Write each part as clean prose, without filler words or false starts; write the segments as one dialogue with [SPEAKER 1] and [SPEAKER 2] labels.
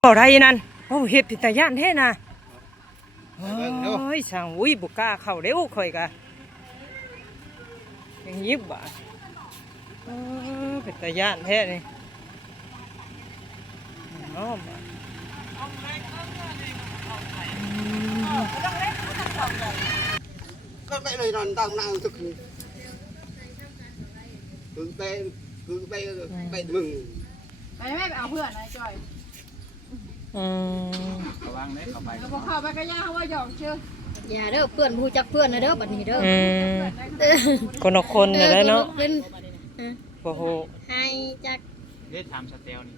[SPEAKER 1] อะไรนั่นโอ้เห็ดติดตาย่านแท้นะโอ้ยสั่งอุ้ยบุกล้าเข้าเร็วค่อยกะยังยิบบ่เป็นตาย่านแท้นี่น้อม
[SPEAKER 2] ก็ไปเลยนอนตั้งนั่งทุกคืนคือไปไปมึง
[SPEAKER 3] ไปไม่ไปเอาเพื่อนนะจอย
[SPEAKER 4] ระวังเด้เข้าไป
[SPEAKER 3] แล้วพอเข้าไปก็ย่าเขาว่าหยอกเชื่อ
[SPEAKER 5] อย่าเด้อเพื่อนผู้จักเพื่อนนะเด้อบัดนี้เด้อ
[SPEAKER 1] คนละคนได้เนาะ
[SPEAKER 5] เป็น
[SPEAKER 1] โอ้โห
[SPEAKER 5] ให้จัก
[SPEAKER 4] เด้ถามสเตลนี่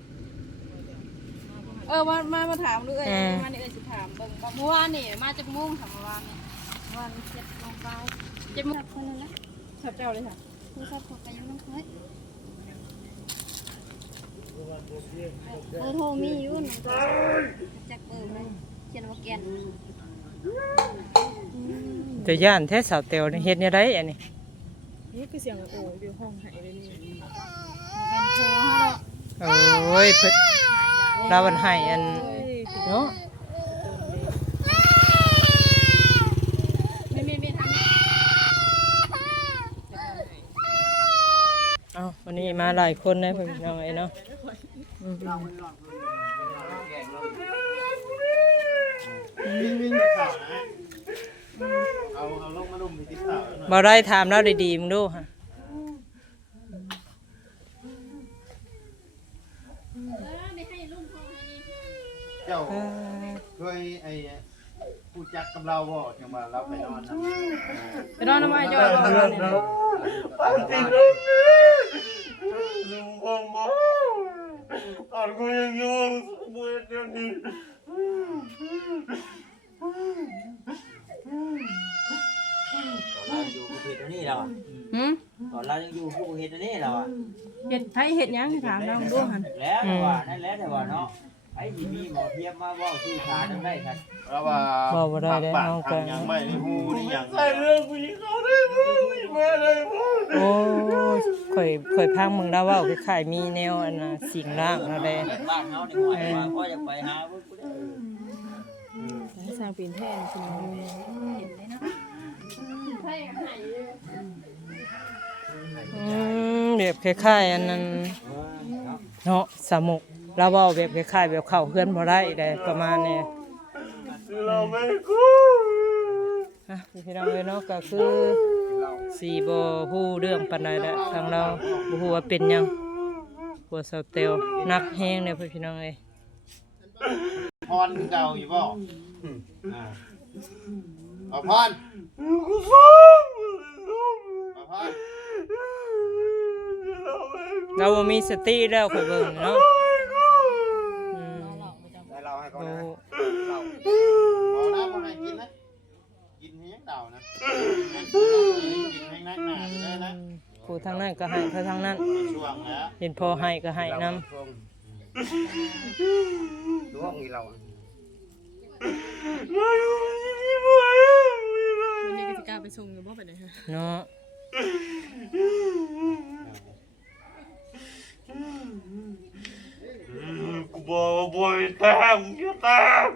[SPEAKER 3] มาถามดูมาเนี่ยจะถามเบิ่งเมื่อวานนี่มาจากมุ่งถามเมื่อวานนี่วัน7 โมงไป7 โมงคนนึงนะขับเจ้าเลยค่ะ
[SPEAKER 5] ผู้ชอบขอกันยังน้องเคยโทรมีอยู่นะจักเบอร์เลยเขียนว่าแกน
[SPEAKER 1] ตาย่านแท้สาวเตียวนี่เฮ็ดเนี่ยได้อันนี้
[SPEAKER 3] นี่คือเสียงโอ้อยู่ห้องหายเลยนี่
[SPEAKER 5] เป็นโทรฮะ
[SPEAKER 1] โอ้ยเพิ่นดาวันให้อันเนาะ
[SPEAKER 3] ไม่ทำ
[SPEAKER 1] เอ้าวันนี้มาหลายคนนะเพิ่นน้องไอ้เนาะ
[SPEAKER 2] เอาลงมาลุ่มที่ข่าว
[SPEAKER 1] บ่ได้ถามเราดีๆมึงดูฮะ
[SPEAKER 2] เจ้าเคยไอ้ผู้จักกับเราบ่จังว่าเราไปนอนนะ
[SPEAKER 3] ไปนอนทำไมจอยบอกว่าเนี่ย
[SPEAKER 2] Aku yang nyuruh buat dia ni.
[SPEAKER 6] ตอนเราอยู่ผู้เฮ็ดอันนี้เราอ่ะ
[SPEAKER 3] หืม
[SPEAKER 6] ตอนเรายังอยู่ผู้เฮ็ดอันนี้เราอ่ะ
[SPEAKER 3] เห็ดไผเห็ดยังถามเราดูหัน
[SPEAKER 6] แล้วแต่ว่านั่นแหละแต่ว่าเนาะไอ้ที่มีหมอเทียมมาเว้าชื่อทานได้ครับ
[SPEAKER 2] เราว่า
[SPEAKER 1] บ่ได้ได้เอากัน
[SPEAKER 2] ยังไม่ได้ฮู้นี่ยังใส่เรื่องผู้หญิงเขาได้บ่มาได้บ่
[SPEAKER 1] โอ้ยข่อยพังมึงแล้วว่าคือขายมีแนวอันน่ะสิ่งร่างแล้วแล
[SPEAKER 6] บ้านเฮานี่หวยว่าพ่อจะไปหาเพิ่นผู้ใด
[SPEAKER 3] สร้างปีนแท่นใช่ไหมเห็นเลยเนาะไผหาย
[SPEAKER 1] แบบคล้ายๆอันนั้นเนาะสามุกเราเว้าแบบคล้ายๆแบบเข้าเฮือนบ่ได้ได้ประมาณนี้
[SPEAKER 2] เราไม่กู้
[SPEAKER 1] พี่น้องเอ้ยเนาะก็คือสีบ่ฮู้เรื่องปานใดแหละทางเราบ่ฮู้ว่าเป็นหยังหัวเสาเตลนักแฮงเนี่ยพี่น้องเอ้ย
[SPEAKER 2] พรเก่าอยู่บ่เอาพรเอาพร
[SPEAKER 1] เราบ่มีสติแล้วข่อยเบิ่งเนาะ
[SPEAKER 2] ได้เราให้ก่อน
[SPEAKER 1] โอ้
[SPEAKER 2] นะเราบ่นะบ่ให้กินนะกินให้ยังเต่านะกินให้นักหนาเลยนะ
[SPEAKER 1] ผู้ทางนั้นก็ให้เขาทางนั้น
[SPEAKER 2] ช่วงแล้ว
[SPEAKER 1] เห็นพอให้ก็ให้นำ
[SPEAKER 2] ช่วงนี้เรา
[SPEAKER 3] วันนี้กิจการไปส่งอยู่บ่ไปไหนฮะ
[SPEAKER 1] เนาะ
[SPEAKER 2] กูบอกว่าบ่อยแตกอย่าแตก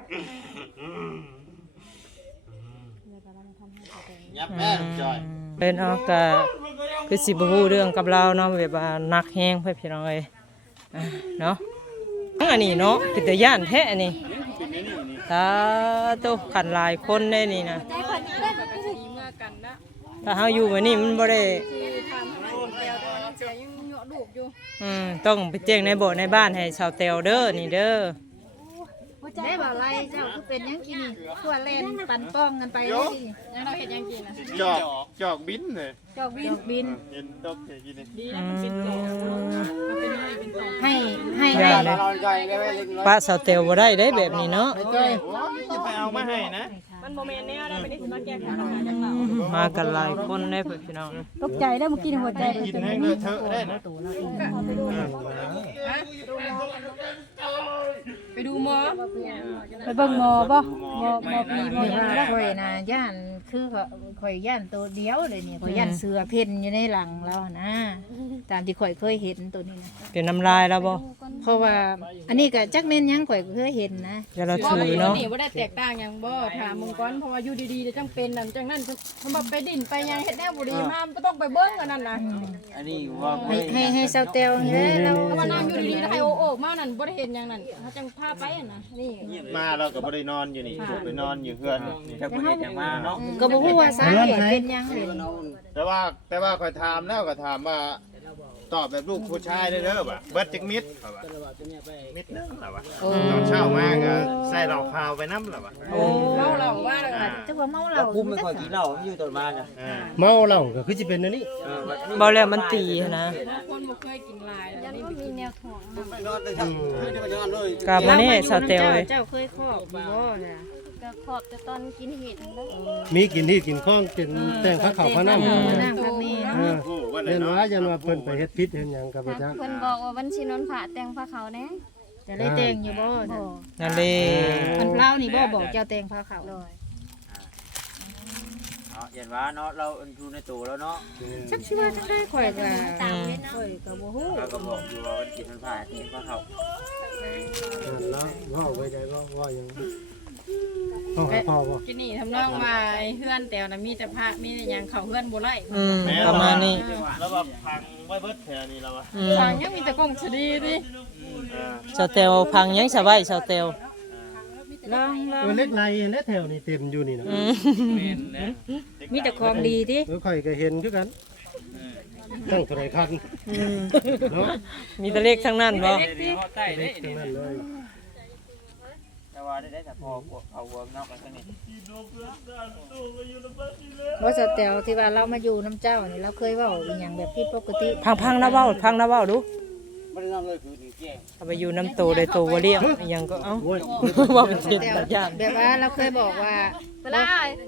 [SPEAKER 2] ยับแม่จอย
[SPEAKER 1] เป็นเอาก็คือสิบ่ฮู้เรื่องกับเราเนาะแบบว่านักแฮงพี่น้องเอ้ยเนาะอันนี้เนาะเป็นตาย่านแท้อันนี้ตาโตขันหลายคนได้นี่นะ
[SPEAKER 3] ใจคนนี้ได้แบบสีเมื่อกันนะ
[SPEAKER 1] ถ้าเฮาอยู่แบบนี้มันบ่ได้
[SPEAKER 3] ที่ทำให้แก้วตัวน้องเสียยังเหยาะลูกอยู่
[SPEAKER 1] ต้องไปแจ้งในโบสถ์ในบ้านให้ชาวเตลเด้อนี่เด้อ
[SPEAKER 5] ได้บ่ไรเจ้าคือเป็นยังกินทั่วเล่นปั่นป้องกันไปเลย
[SPEAKER 3] ยังเราเห็ดยังกินนะ
[SPEAKER 2] จอกบินเลย
[SPEAKER 5] จอกบิน
[SPEAKER 2] เห็นตกเห็นกินเลย
[SPEAKER 3] ดีนะมันเป็นโตมันเป็นอะไรเป็นโต
[SPEAKER 5] ให้
[SPEAKER 1] ย่าเลย
[SPEAKER 2] เราใจได้ไหมเล็กน้อย
[SPEAKER 1] ป้าชาวเตลบ่ได้แบบนี้เนาะ
[SPEAKER 2] จะไปเอามาให้นะ
[SPEAKER 3] มันโมเมนต์เนี้ยได้ไปที่สมาแก้ไขปัญหาจากเรา
[SPEAKER 1] มากันหลายคนได้พี่น้อง
[SPEAKER 5] ตกใจได้เมื่อกี้หัวใจ
[SPEAKER 2] กินให้เลอะเทอะได้นะ
[SPEAKER 3] ไปดูหมอไปเบิ่งหมอบ่หมอปีหมอ
[SPEAKER 7] นี่
[SPEAKER 3] ยัง
[SPEAKER 7] ว่า
[SPEAKER 3] ได้
[SPEAKER 7] ข่อยนะย่านคือข่อยย่านตัวเดียวเลยนี่ข่อยย่านเสือเพ่นอยู่ในหลังแล้วนะตามที่ข่อยเคยเห็นตัวนี้นะ
[SPEAKER 1] เป็นน้ำลายแล้วบ่
[SPEAKER 7] เพราะว่าอันนี้ก็จักแม่นหยังข่อยเคยเห็นนะ
[SPEAKER 1] อย่าเรา
[SPEAKER 3] บ่
[SPEAKER 1] ถื
[SPEAKER 3] ไป
[SPEAKER 1] อ
[SPEAKER 3] อยู่
[SPEAKER 1] เนาะ
[SPEAKER 3] นี่บ่ได้แตกต่างหยังบ่ถามมึงก่อนเพราะว่าอยู่ดีๆจะจังเป็นนั่นจังนั้นสมบัติไปดินไปหยังเฮ็ดแนวบ่ดีมาบ่ต้องไปเบิ่งอันนั้นน่ะ
[SPEAKER 6] อันนี้ว่า
[SPEAKER 7] ให้เซาเตลนี่แหละเรา
[SPEAKER 3] เพราะว่านั่งอยู่ดีๆแล้วให้โอ้มานั่นบ่ได้เห็นหยังนั่นเขาจังพาไปอ่ะนะนี่
[SPEAKER 2] มาเราก็บ่ได้นอนอยู่นี่ไปนอนอยู่เพื่อนนี่
[SPEAKER 6] ถ้าบ่เฮ็ดจังมาเนาะ
[SPEAKER 7] ก็บ่ฮู้ว่าสาเหตุเป็นหยังเลย
[SPEAKER 2] แต่ว่าคอยถามแล้วก็ถามว่าตอบแบบลูกผู้ชายได้เด้อบ่ะเบิดจักมิดบ่ะมิดนึงล่ะบ่ะตอนเช้ามาก็ใส่เหล้าขาวไปน้ำล่ะบ่ะ
[SPEAKER 1] โอ้
[SPEAKER 3] เมาเหล้าว่าแล้วก็
[SPEAKER 7] จักว่าเมาเห
[SPEAKER 6] เรา
[SPEAKER 7] ล้า
[SPEAKER 6] คุ้มไม่ค่อยกินเหล้าอยู่ตอนมาน่ะ
[SPEAKER 8] เมาเหล้าก็คือสิเป็นอันนี้
[SPEAKER 1] บ่แล้วมันตีนะ
[SPEAKER 3] คนบ่เคยกินหลายแล้วนี่
[SPEAKER 5] มีแนวถ่วง
[SPEAKER 6] ไปนอนเลยครับไปนอนเลย
[SPEAKER 1] กาบ่แน่สาวเตลเอ้ย
[SPEAKER 7] เจ้าเคยครอบบ่น่ะ
[SPEAKER 5] ก็ขอบแต่ตอนกินเห็ดนั่นแหละ
[SPEAKER 8] มีกินที่กินข้องเป็นแต่งพระเขาพระน้ำ
[SPEAKER 7] นั่งพักนี้
[SPEAKER 8] เออ
[SPEAKER 2] โอ้ว่าได้
[SPEAKER 8] เรียน
[SPEAKER 2] เนาะ
[SPEAKER 8] ว่ายันว่าเพิ่นไปเฮ็ดพิษเฮ็ดหยังกับพระเจ้า
[SPEAKER 5] เพิ่นบอกว่าวันชินนผ่าแต่งผ้าเขาวแน่
[SPEAKER 7] จะได้แต่งอยู่บ่
[SPEAKER 5] บ่
[SPEAKER 7] น่ะ
[SPEAKER 1] นั่นเด้
[SPEAKER 7] มันเล่านี่บ่บอกเจ้าแต่งพาเขา
[SPEAKER 5] เลย
[SPEAKER 6] เนาะเห็นว่าเนาะเราอันทูในตู้แล้วเนาะ
[SPEAKER 7] จักสิว่าจังได้ข่อยก็
[SPEAKER 5] ตามเว้น
[SPEAKER 7] ข่อยก็บ่ฮู้
[SPEAKER 6] เราก็บอกอยู่ว่าวันกินมันผ่านเห็นว่าเขา
[SPEAKER 8] นั่นแล้วว่าไว้ใจว่ายังพ่อบ่
[SPEAKER 3] กินนี่ทำนองว่าไอ้เฮือนแต่วน่ะมีแต่พระมีแต่หยังเขาเฮือนบ่ไล่
[SPEAKER 1] ประมาณนี้
[SPEAKER 2] แล้วว่าพังไว้เบิดแถวนี้แล้ววะ
[SPEAKER 3] ทางยังมีแต่กงสดีดิ
[SPEAKER 1] สาวเตลพังยังสบายสาวเตล
[SPEAKER 7] ลอง
[SPEAKER 8] ตัวเล็กในและแถวนี้เต็มอยู่นี่นะ
[SPEAKER 7] มีแต่ของดีติ
[SPEAKER 8] ข่อยก็เห็นคือกันตั้งเท่าไหร่คันเนาะ
[SPEAKER 1] มีแตะเลขทั้งนั้นบ่
[SPEAKER 4] เดี๋ยวฮอดใต้เด้
[SPEAKER 8] ทั้งนั้นเลย
[SPEAKER 6] แต่ว่าได้แต่พอเอาวัวนอกกันนี่
[SPEAKER 7] บ่สแตลที่ว่าเรามาอยู่น้ำเจ้านี่เราเคยเว้าอีหยังแบบผิดปกติ
[SPEAKER 1] พังนะเว้าพังนะเว้าดู
[SPEAKER 6] ไม่ได้นอนเลยคือแก่
[SPEAKER 1] เอาไปอยู่น้ำโตได้โตบ่เลี้ยงอิหยังก็เอ้า
[SPEAKER 8] โอ้ย
[SPEAKER 1] ว่าเป็นเจ็ดตาย่าน
[SPEAKER 7] แบบว่าเราเคยบอกว่า
[SPEAKER 5] เวลา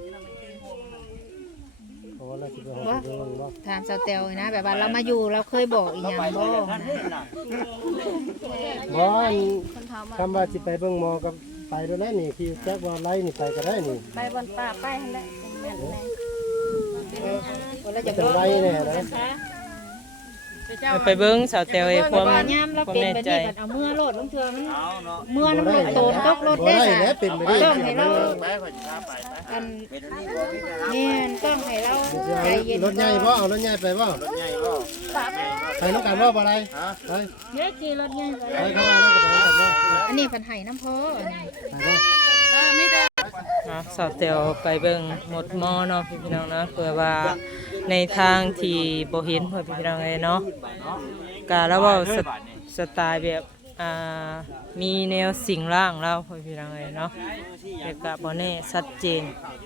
[SPEAKER 8] โอ้แล้วสิไปหาเบิ่งบ่
[SPEAKER 7] ถามสแตลนะแบบว่าเรามาอยู่เราเคยบอกอีหยัง
[SPEAKER 6] ไป
[SPEAKER 7] บ่
[SPEAKER 6] เลยท่าน
[SPEAKER 7] นะ
[SPEAKER 6] เด้น่ะ
[SPEAKER 8] บ่อัน
[SPEAKER 5] คนเฒ่ามา
[SPEAKER 8] คำว่าสิไปเบิ่งหมอกับไปโดนแล้วนี่ที่แจ็คว่าไล่นี่ไปก็ได้นี่
[SPEAKER 5] ไปบนป่าไปหั่นแหละแม่นแน่
[SPEAKER 7] เราจะ
[SPEAKER 8] จะ
[SPEAKER 7] บอก
[SPEAKER 8] ไล่แน่นะ
[SPEAKER 1] ไปเบิ่งสาวเตลไอ้ความ
[SPEAKER 7] ว่ายามเรา
[SPEAKER 1] ความ
[SPEAKER 7] เป็น
[SPEAKER 1] แน่
[SPEAKER 7] แบบ
[SPEAKER 1] ใจ
[SPEAKER 7] นี้บัดเอาเมื่อโลดลงเทือมัน
[SPEAKER 6] เอาเนาะ
[SPEAKER 7] เมื่อน้ำลงโตนตกรถ
[SPEAKER 8] บ่
[SPEAKER 7] ได้
[SPEAKER 8] ได้
[SPEAKER 7] ซะ
[SPEAKER 8] แล้วเป็นไปได้
[SPEAKER 7] ต้องให้เรา
[SPEAKER 2] ไปคอยพาไปไป
[SPEAKER 7] อัน
[SPEAKER 6] เป็นอันนี้บ่มีแต่
[SPEAKER 7] นี่ต้องให้เราใจเย็น
[SPEAKER 8] รถใหญ่บ่เอารถใหญ่ไปบ่
[SPEAKER 2] รถใหญ่บ่
[SPEAKER 8] ไปน้ำกันบ่บ่อะไร
[SPEAKER 2] ฮะ
[SPEAKER 8] ไป
[SPEAKER 7] เยอะจีรถใหญ่ไป
[SPEAKER 8] ไปเข้ามาแล้วก็ไปน้ำกันบ่
[SPEAKER 7] อันนี้เพันไห้น้ำพออันนี้
[SPEAKER 8] ไปบ่
[SPEAKER 3] มีแต่
[SPEAKER 1] สาวเตลไปเบิ่งหมดหม้อเนาะพี่น้องนะเพื่อว่าในทางที่บ่เห็นเพื่อพี่น้องเลยเนาะกะแล้วว่าสไตล์แบบมีแนวสิ่งร่างเราเพื่อพี่น้องเลยเนาะแต่กะบ่แน่ชัดเจน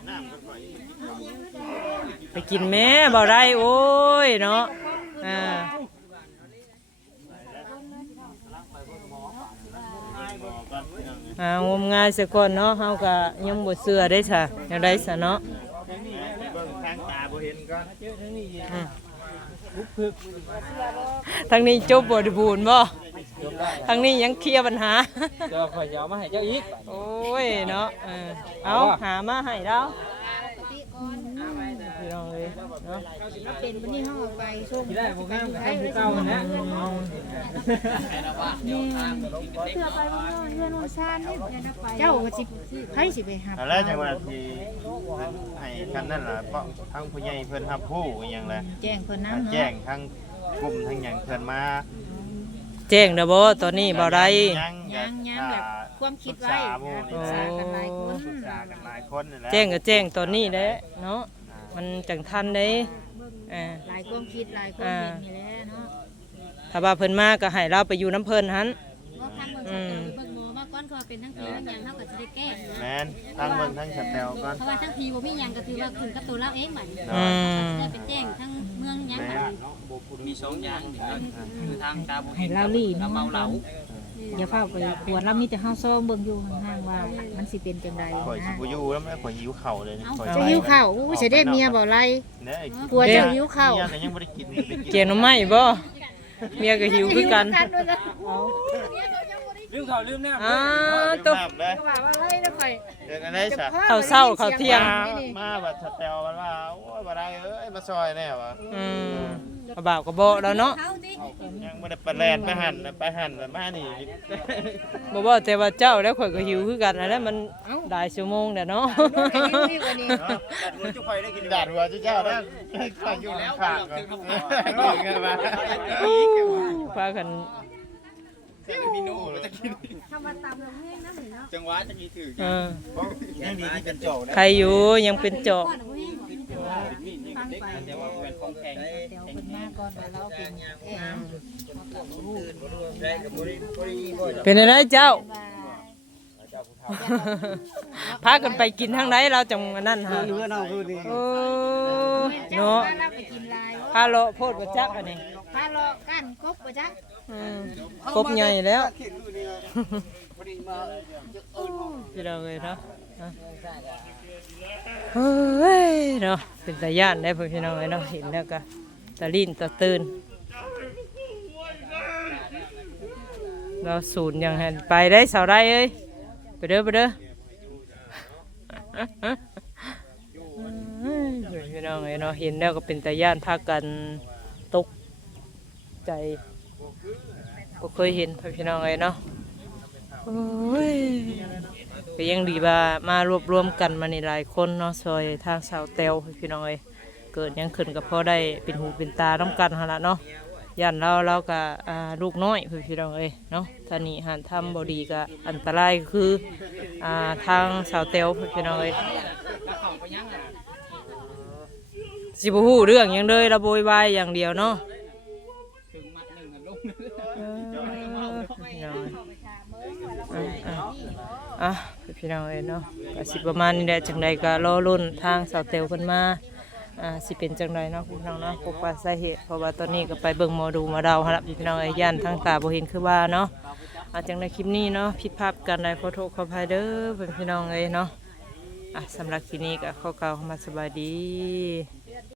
[SPEAKER 1] ไปกินแม่บ่ได้โอ้ยเนาะงมงายสักคนเนาะเฮาก็ยังบ่เชื่อได้ซะยังได้ซะเนาะ
[SPEAKER 2] เบิ่งทางตาบ่เห็นก่อน
[SPEAKER 1] ทางนี้จบบริบูรณ์บ่ทางนี้ยังเคลียร์ปัญหา
[SPEAKER 6] เจ้าข่อยยาวมาให้เจ้าอีก
[SPEAKER 1] โอ้ยเนาะเอาหามาให้เราพี่น้องเลยเนาะ
[SPEAKER 7] เป็นวันนี้ห้องไปช่วง
[SPEAKER 6] ได้บ่งามกับผู้เก่านะ
[SPEAKER 7] เพื่อไปบ้านเพื่อนวันชาตินี่เจ้าก็สิให้สิไปหา
[SPEAKER 2] แล้วจังว่าที่ให้คันนั่นล่ะเพราะทางผู้ใหญ่เพิ่นรับผู้อหยังแหละ
[SPEAKER 7] แจ้งเพิ่นนำ
[SPEAKER 2] แจ้งทางกลุ่มทางหยังเพิ่นมา
[SPEAKER 1] แจ้งเด้อบ่ตอนนี้บ่ได้
[SPEAKER 7] ยังแบบความคิดไว้ปรึกษากันหลายคน
[SPEAKER 2] ปรึกษากันหลายคนนี่แหละ
[SPEAKER 1] แจ้งก็แจ้งตอนนี้แหละเนาะมันจังทันได้
[SPEAKER 7] หลายความคิดหลายความเห็นนี่แหละเนาะ
[SPEAKER 1] ถ้าว่าเพิ่นมาก็ให้เราไปอยู่น้ำเพิ่นหั่น
[SPEAKER 5] ว่าทางเบิ่งสเตลเบิ่งหมอมาก่อนก็เป็นทั้งผีทั้งหยังเฮาก็สิได้แก้นะ
[SPEAKER 2] แม่นทางเบิ่งทางสแตลก่อน
[SPEAKER 5] เพราะว่าทั้งผีบ่มีหยังก็ถือว่าขึ้นกับตัวเราเองบัดนี้ ได้ไปแจ้งทั้งเมืองหยังบัดนี้
[SPEAKER 4] มีสองอย่างคือทางตาบ่
[SPEAKER 7] ให้
[SPEAKER 4] เห็น
[SPEAKER 7] เราลี่
[SPEAKER 4] กับ
[SPEAKER 7] เนาะ
[SPEAKER 4] เมาเหล้า
[SPEAKER 7] อย่าเฝ้าไปปวดเรามีแต่เฮาซ้อมเบิ่งอยู่ห่างๆว่ามันสิเป็นจังได๋
[SPEAKER 2] ข่อยสิ
[SPEAKER 7] นะ
[SPEAKER 2] บ่อยู่แล้วแม่ข่อยหิวข้าวเลยนี่ข่อย
[SPEAKER 7] จะหิวข้าวอู้สิได้เมียบ่ไร
[SPEAKER 2] เด้อไอ้กิน
[SPEAKER 7] ผัวเจ้าหิวข้าว
[SPEAKER 2] เมียก็ยังบ่ได้กินไปกิน
[SPEAKER 1] เกียนหน่อไม้บ่เมียก็หิวคือกัน
[SPEAKER 2] เ
[SPEAKER 4] ลืมข้าวลืมน้ำ
[SPEAKER 1] อ่าตัว
[SPEAKER 2] น้ำเลย
[SPEAKER 7] ว่าอะไรนะข่อย
[SPEAKER 2] เดี๋ยวกันได้ซะ
[SPEAKER 1] ข้าวเช้าข้าวเที่ยง
[SPEAKER 2] มาบัดสแตลมันว่าโอ้ยบ่ได้เอ้ยมาซอยแน่วะ
[SPEAKER 1] กระบ่าวกระบอกแล้วเนาะ
[SPEAKER 5] เขาดิ
[SPEAKER 2] ยังบ่ได้ไปแลนไปหั่นแล้วมานี่
[SPEAKER 1] บ่ว่าแต่ว่าเจ้าแล้วข่อยก็หิวคือกันนั่นแหละมันหลายชั่วโมงแล้วเนาะ
[SPEAKER 7] นี่กว่านี้
[SPEAKER 4] ตัดหัวจุกไฟได้กิน
[SPEAKER 2] ดาดหัวเจ้าแล้วข้าอยู่ข้างกันนอกกันมา
[SPEAKER 1] พากัน
[SPEAKER 4] มีโน่จะกิน
[SPEAKER 5] ทำมาตามลงแห้งนะหนิเนาะ
[SPEAKER 4] จังหวะจะมีถือ
[SPEAKER 2] ยังดีที่เป็นโจนะ
[SPEAKER 1] ใครอยู่ยังเป็นเจาะ
[SPEAKER 5] ก้อนลงแห้งตั้งไป
[SPEAKER 4] เดี๋ยวว่าเป็นของแข็ง
[SPEAKER 7] เดี๋ยวเพิ่นมาก่อนว่าเราเป็นเอ๊ะ
[SPEAKER 1] เป็นอะไรเจ้า พากันไปกินทางไหนเราจังนั่นฮะ
[SPEAKER 8] เพื่อนเอาคือดี
[SPEAKER 1] โอ้เนาะ
[SPEAKER 7] พาเราไปกินลาย
[SPEAKER 1] พาเลาะโพดบ่จักอันนี้
[SPEAKER 7] พาเราก้านกบบ่จ๊ะ
[SPEAKER 1] กบใหญ่แล้วพี่เราเลยเนาะเฮ้ยเนาะเป็นตาย่านได้พี่น้องเลยเนาะเห็นแล้วก็ตาลิ้นตาตื่นเราสูญอย่างหันไปได้สาวได้เอ้ยไปเด้อไปเด้อพี่น้องเลยเนาะเห็นแล้วก็เป็นตาย่านพากันตกใจก็เคยเห็นพี่น้องเลยเนาะโอ้ยก็ยังดีว่ามารวบรวมกันมาในหลายคนเนาะซอยทางสาวเตวพี่น้องเลยเกิดยังขึ้นกับพ่อได้เป็นหูเป็นตาต้องกันหั่นล่ะเนาะย่านเราก็ลูกน้อยพี่น้องเลยเนาะท่านี้หันทำบดีก็อันตรายคือทางสาวเตวพี่น้องเลยสิบหูเรื่องหยังเลยระโบยบายอย่างเดียวเนาะพี่น้องเอ้ยเนาะก็สิประมาณนี้แหละจังใดก็รอรุ่นทางสาวเตวขึ้นมาสิเป็นจังใดเนาะพี่น้องเนาะพบว่าสาเหตุเพราะว่าตอนนี้ก็ไปเบิ่งหมอดูมาเดาครับพี่น้องเอ้ยย่านทางตาบ่เห็นคือว่าเนาะจังในคลิปนี้เนาะผิดพลาดกันใดขอโทษขออภัยเด้อพี่น้องเอ้ยเนาะสำหรับคลิปนี้ก็ขอกล่าวคำว่าสบายดี